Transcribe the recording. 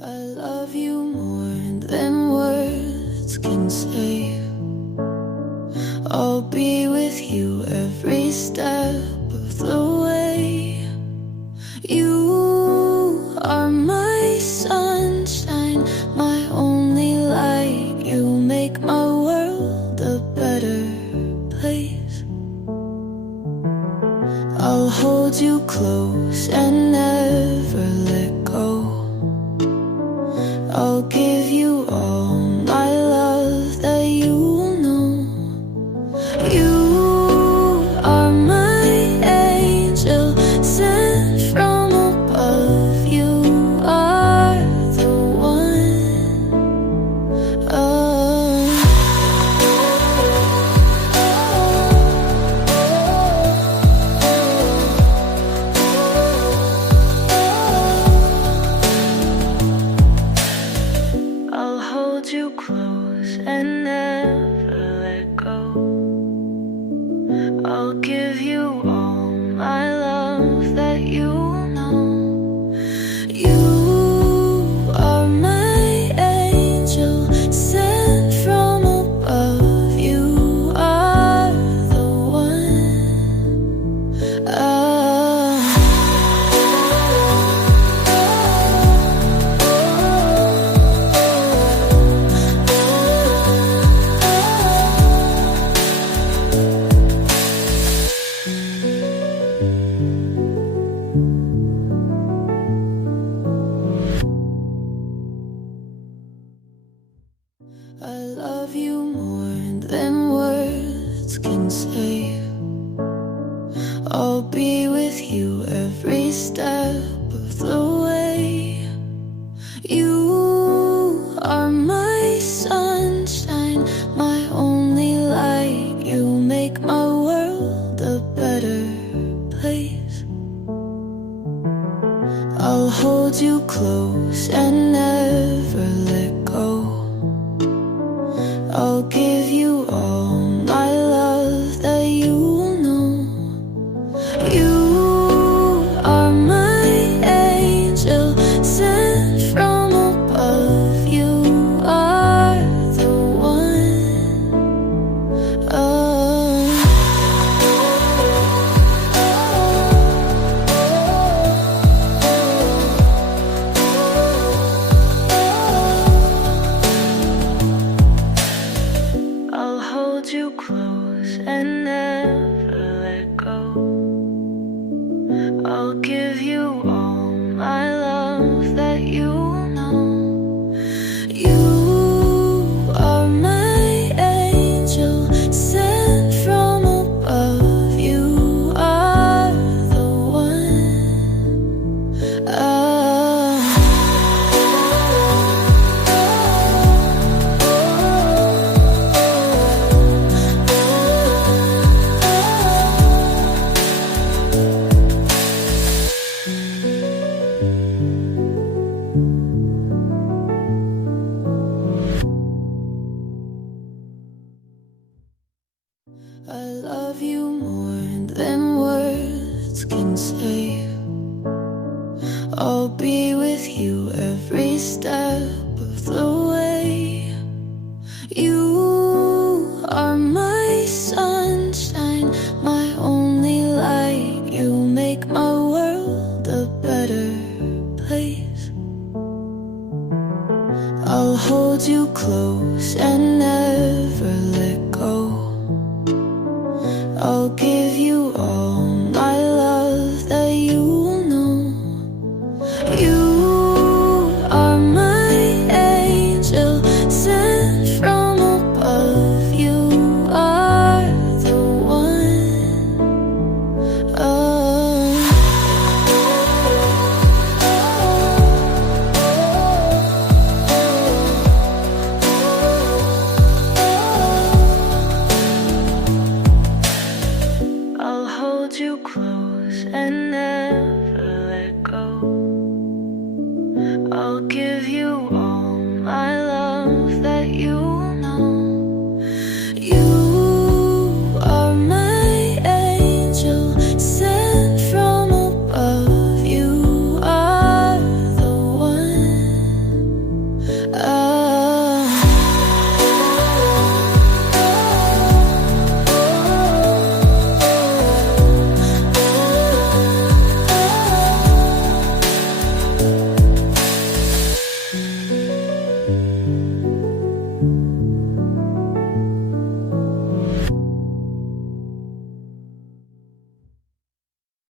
I love you more than words can say. I'll be with you every step of the way. You are my sunshine, my only light. You make my world a better place. I'll hold you close and never let go. I'll give you all my love that you will know. You are my angel sent from above. You are the one. I'll hold you close and never let go. I'll give you all my love that you know. You are my angel sent from above. You are the one. I love you more than words can say. I'll be with you every step of the way. You are my sunshine, my only light. You make my world a better place. I'll hold you close and never let go. I'll give you all my love that you will know. You are my angel sent from above. You are the one. I'll hold you close and never let go. I'll give you all my love that you know. You are my angel sent from above. You are the one. I love you more than words can say. I'll be with you every step of the way. You are my sunshine, my only light. You make my world a better place. I'll hold you close and never let go. I'll give you all my love that you will know. You are my angel sent from above. You are the one. I'll hold you close and never let go. I'll give you all my love.